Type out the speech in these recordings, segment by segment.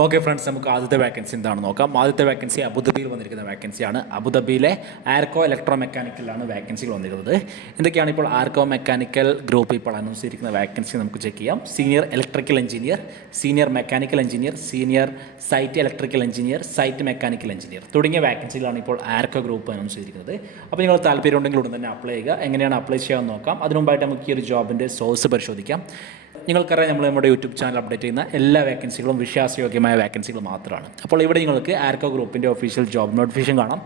Okay friends നമുക്ക് ആദ്യത്തെ vacancy എന്താണെന്ന് നോക്കാം. ആദ്യത്തെ വേക്കൻസി അബുദാബിയിൽ വന്നിരിക്കുന്ന വേക്കൻസിയാണ് അബുദാബിയിലെ ആർക്കോ ഇലക്ട്രോ മെക്കാനിക്കലാണ് വേക്കൻസികൾ വന്നിരുന്നത് എന്തൊക്കെയാണ് ഇപ്പോൾ ആർക്കോ മെക്കാനിക്കൽ ഗ്രൂപ്പ് ഇപ്പോൾ അനൗൺസ് ചെയ്തിരിക്കുന്ന വേക്കൻസി നമുക്ക് ചെക്ക് ചെയ്യാം. Senior electrical engineer senior mechanical engineer senior site electrical engineer site mechanical engineer തുടങ്ങിയ വേക്കൻസികളാണ് ഇപ്പോൾ ആർക്കോ ഗ്രൂപ്പ് അനൗൺസ് ചെയ്തിരിക്കുന്നത്. അപ്പോൾ നിങ്ങൾ താല്പര്യം ഉണ്ടെങ്കിൽ ഉടൻ തന്നെ അപ്ലൈ ചെയ്യുക. എങ്ങനെയാണ് അപ്ലൈ ചെയ്യാമെന്ന് നോക്കാം. അതിനു മുമ്പായിട്ട് നമുക്ക് ഈ ഒരു ജോബിന്റെ സോഴ്സ് പരിശോധിക്കാം. നിങ്ങൾക്കറിയാം നമ്മൾ നമ്മുടെ യൂട്യൂബ് ചാനൽ അപ്ഡേറ്റ് ചെയ്യുന്ന എല്ലാ വേക്കൻസികളും വിശ്വാസയോഗ്യമായ വേക്കൻസികൾ മാത്രമാണ്. അപ്പോൾ ഇവിടെ നിങ്ങൾക്ക് ആർക്കോ ഗ്രൂപ്പിന്റെ ഒഫീഷ്യൽ ജോബ് നോട്ടിഫിക്കേഷൻ കാണാം.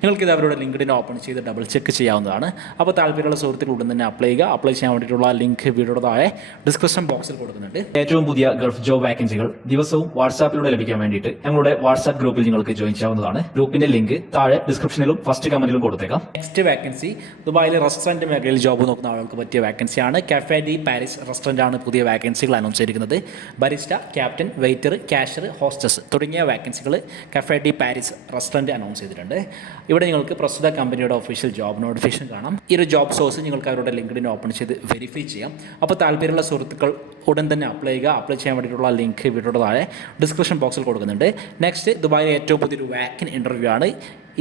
നിങ്ങൾക്കിത് അവരുടെ ലിങ്ക്ഡിൻ ഓപ്പൺ ചെയ്ത് ഡബിൾ ചെക്ക് ചെയ്യാവുന്നതാണ്. അപ്പോൾ താല്പര്യമുള്ള സുഹൃത്തുക്കൾ ഉടൻ തന്നെ അപ്ലൈ ചെയ്യുക. അപ്ലൈ ചെയ്യാൻ വേണ്ടിയിട്ടുള്ള ലിങ്ക് വീഡിയോയുടെ താഴെ ഡിസ്ക്രിപ്ഷൻ ബോക്സിൽ കൊടുക്കുന്നുണ്ട്. ഏറ്റവും പുതിയ ഗൾഫ് ജോബ് വാക്കൻസികൾ ദിവസവും വാട്സാപ്പിലൂടെ ലഭിക്കാൻ വേണ്ടിയിട്ട് ഞങ്ങളുടെ വാട്സാപ്പ് ഗ്രൂപ്പിൽ നിങ്ങൾക്ക് ജോയിൻ ചെയ്യാവുന്നതാണ്. ഗ്രൂപ്പിന്റെ ലിങ്ക് താഴെ ഡിസ്ക്രിപ്ഷനിലും ഫസ്റ്റ് കമന്റിലും കൊടുത്തേക്കാം. നെക്സ്റ്റ് വാക്കൻസി ദുബായിലെ റെസ്റ്റോറന്റ് മേഖലയിൽ ജോബ് നോക്കുന്ന ആളുകൾക്ക് പറ്റിയ വാക്കൻസിയാണ് കഫേ ഡി പാരീസ് റെസ്റ്റോറന്റ് ആണ് പുതിയ വാക്കൻസികൾ അനൗൺസ് ചെയ്തിരിക്കുന്നത്. Barista captain waiter cashier hostess തുടങ്ങിയ വാക്കൻസികൾ cafe de Paris restaurant announce ചെയ്തിട്ടുണ്ട്. ഇവിടെ നിങ്ങൾക്ക് പ്രസ്തുത കമ്പനിയുടെ ഒഫീഷ്യൽ ജോബ് നോട്ടിഫിക്കേഷൻ കാണാം. ഈ ഒരു ജോബ് സോഴ്സ് നിങ്ങൾക്ക് അവരുടെ ലിങ്ക്ഡിൻ ഓപ്പൺ ചെയ്ത് വെരിഫൈ ചെയ്യാം. അപ്പോൾ താല്പര്യമുള്ള സുഹൃത്തുക്കൾ ഉടൻ തന്നെ അപ്ലൈ ചെയ്യുക. അപ്ലൈ ചെയ്യാൻ വേണ്ടിയിട്ടുള്ള ലിങ്ക് വീഡിയോയുടെ താഴെ ഡിസ്ക്രിപ്ഷൻ ബോക്സിൽ കൊടുക്കുന്നുണ്ട്. നെക്സ്റ്റ് ദുബായിലെ ഏറ്റവും പുതിയൊരു വാക്കിൻ ഇന്റർവ്യൂ ആണ്.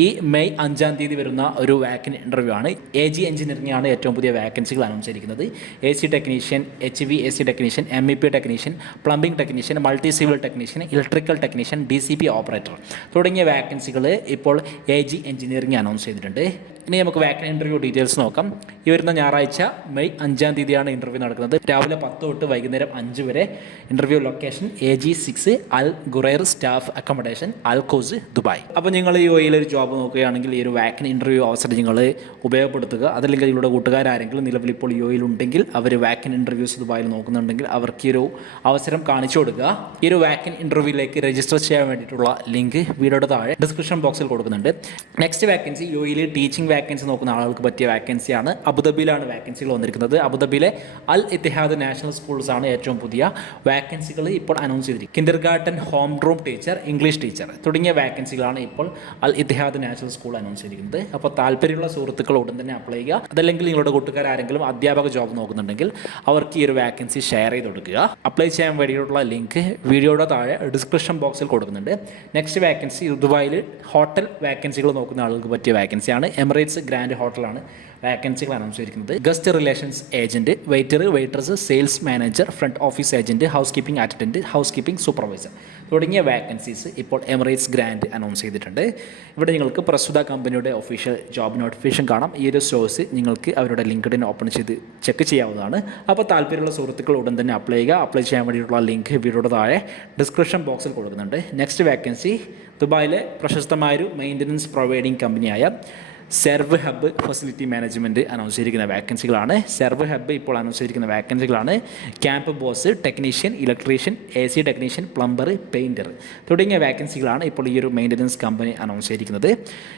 ഈ മെയ് അഞ്ചാം തീയതി വരുന്ന ഒരു വാക്കൻ ഇന്റർവ്യൂ ആണ്. എ ജി എഞ്ചിനീയറിംഗ് ആണ് ഏറ്റവും പുതിയ വാക്കൻസികൾ അനൗൺസ് ചെയ്തിരിക്കുന്നത്. A C technician H V A C technician M E P technician plumbing technician multi civil technician electrical technician D C P operator തുടങ്ങിയ വാക്കൻസികൾ ഇപ്പോൾ എ ജി എഞ്ചിനീയറിംഗ് അനൗൺസ് ചെയ്തിട്ടുണ്ട്. ഇനി നമുക്ക് വാക്കൻ ഇന്റർവ്യൂ ഡീറ്റെയിൽസ് നോക്കാം. ഈ വരുന്ന ഞായറാഴ്ച മെയ് അഞ്ചാം തീയതിയാണ് ഇന്റർവ്യൂ നടക്കുന്നത്. രാവിലെ പത്ത് തൊട്ട് വൈകുന്നേരം അഞ്ച് വരെ interview location A G six Al Ghurair staff accommodation Al Quoz Dubai അപ്പോൾ നിങ്ങൾ ഈ ഒരു ജോബ് നോക്കുകയാണെങ്കിൽ ഈ ഒരു വാക്കൻ ഇന്റർവ്യൂ അവസരം നിങ്ങൾ ഉപയോഗപ്പെടുത്തുക. അതല്ലെങ്കിൽ നിങ്ങളുടെ കൂട്ടുകാരാരെങ്കിലും നിലവിൽ ഇപ്പോൾ ഈ ഒയിൽ ഉണ്ടെങ്കിൽ അവർ വാക്കൻ ഇന്റർവ്യൂസ് ദുബായിൽ നോക്കുന്നുണ്ടെങ്കിൽ അവർക്ക് ഈ ഒരു അവസരം കാണിച്ചു കൊടുക്കുക. ഈ ഒരു വാക്കൻ ഇന്റർവ്യൂവിലേക്ക് രജിസ്റ്റർ ചെയ്യാൻ വേണ്ടിയിട്ടുള്ള ലിങ്ക് വീഡിയോയുടെ താഴെ ഡിസ്ക്രിപ്ഷൻ ബോക്സിൽ കൊടുക്കുന്നുണ്ട്. നെക്സ്റ്റ് വാക്കൻസി യു എയിൽ ടീച്ചിങ് വാക്കൻസി നോക്കുന്ന ആളുകൾക്ക് പറ്റിയ വാക്കൻസിയാണ് അബുദാബിയിലാണ് വാക്കൻസികൾ വന്നിരിക്കുന്നത്. അബുദാബിയിലെ അൽ ഇത്തിഹാദ് നാഷണൽ സ്കൂൾസ് ആണ് ഏറ്റവും പുതിയ വാക്കൻസികൾ ഇപ്പോൾ അനൗൺസ് ചെയ്തിരിക്കുന്നത്. Kindergarten home room teacher English teacher തുടങ്ങിയ വാക്കൻസികളാണ് ഇപ്പോൾ Al Etihad national school announce ചെയ്തിരിക്കുന്നത്. അപ്പോൾ താല്പര്യമുള്ള സുഹൃത്തുക്കൾ ഉടൻ തന്നെ അപ്ലൈ ചെയ്യുക. അതല്ലെങ്കിൽ നിങ്ങളുടെ കൂട്ടുകാർ ആരെങ്കിലും അധ്യാപക ജോബ് നോക്കുന്നുണ്ടെങ്കിൽ അവർക്ക് ഈ ഒരു വാക്കൻസി ഷെയർ ചെയ്ത് കൊടുക്കുക. അപ്ലൈ ചെയ്യാൻ വേണ്ടിയിട്ടുള്ള ലിങ്ക് വീഡിയോയുടെ താഴെ ഡിസ്ക്രിപ്ഷൻ ബോക്സിൽ കൊടുക്കുന്നുണ്ട്. നെക്സ്റ്റ് വാക്കൻസി ദുബായിൽ ഹോട്ടൽ വാക്കൻസികൾ നോക്കുന്ന ആളുകൾക്ക് പറ്റിയ വാക്കൻസിയാണ് എമിറേറ്റ്സ് ഗ്രാൻഡ് ഹോട്ടലാണ് വാക്കൻസികൾ അനൗൺസ് ചെയ്തിരിക്കുന്നത് guest relations agent waiter waiters sales manager front office agent housekeeping attendant housekeeping supervisor തുടങ്ങിയ വാക്കൻസീസ് ഇപ്പോൾ എമിറേറ്റ്സ് ഗ്രാൻഡ് അനൗൺസ് ചെയ്തിട്ടുണ്ട്. ഇവിടെ നിങ്ങൾക്ക് പ്രസ്തുത കമ്പനിയുടെ ഒഫീഷ്യൽ ജോബ് നോട്ടിഫിക്കേഷൻ കാണാം. ഈ ഒരു സോഴ്സ് നിങ്ങൾക്ക് അവരുടെ ലിങ്ക്ഡിൻ ഓപ്പൺ ചെയ്ത് ചെക്ക് ചെയ്യാവുന്നതാണ്. അപ്പോൾ താല്പര്യമുള്ള സുഹൃത്തുക്കൾ ഉടൻ തന്നെ അപ്ലൈ ചെയ്യുക. അപ്ലൈ ചെയ്യാൻ വേണ്ടിയിട്ടുള്ള ലിങ്ക് വീഡിയോയുടെ താഴെ ഡിസ്ക്രിപ്ഷൻ ബോക്സിൽ കൊടുക്കുന്നുണ്ട്. നെക്സ്റ്റ് വാക്കൻസി ദുബായിലെ പ്രശസ്തമായൊരു മെയിന്റനൻസ് പ്രൊവൈഡിംഗ് കമ്പനിയായ Serve Hub Facility Management announce ചെയ്തിരിക്കുന്ന വാക്കൻസികളാണ് സെർവ് ഹബ്ബ് ഇപ്പോൾ അനൗൺസ് ചെയ്തിരിക്കുന്ന വാക്കൻസികളാണ് camp boss technician electrician A C technician plumber painter തുടങ്ങിയ വാക്കൻസികളാണ് ഇപ്പോൾ ഈ ഒരു മെയിന്റനൻസ് കമ്പനി അനൗൺസ് ചെയ്തിരിക്കുന്നത്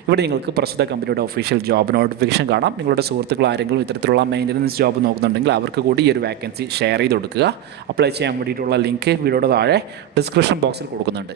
ഇവിടെ നിങ്ങൾക്ക് പ്രസ്തുത കമ്പനിയുടെ ഒഫീഷ്യൽ ജോബ് നോട്ടിഫിക്കേഷൻ കാണാം. നിങ്ങളുടെ സുഹൃത്തുക്കൾ ആരെങ്കിലും ഇത്തരത്തിലുള്ള മെയിന്റനൻസ് ജോബ് നോക്കുന്നുണ്ടെങ്കിൽ അവർക്ക് കൂടി ഈ ഒരു വാക്കൻസി ഷെയർ ചെയ്ത് കൊടുക്കുക. അപ്ലൈ ചെയ്യാൻ വേണ്ടിയിട്ടുള്ള ലിങ്ക് വീഡിയോയുടെ താഴെ ഡിസ്ക്രിപ്ഷൻ ബോക്സിൽ കൊടുക്കുന്നുണ്ട്.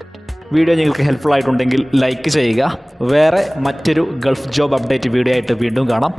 വീഡിയോ നിങ്ങൾക്ക് ഹെൽപ്ഫുൾ ആയിട്ടുണ്ടെങ്കിൽ ലൈക്ക് ചെയ്യുക. വേറെ മറ്റൊരു ഗൾഫ് ജോബ് അപ്ഡേറ്റ് വീഡിയോ ആയിട്ട് വീണ്ടും കാണാം.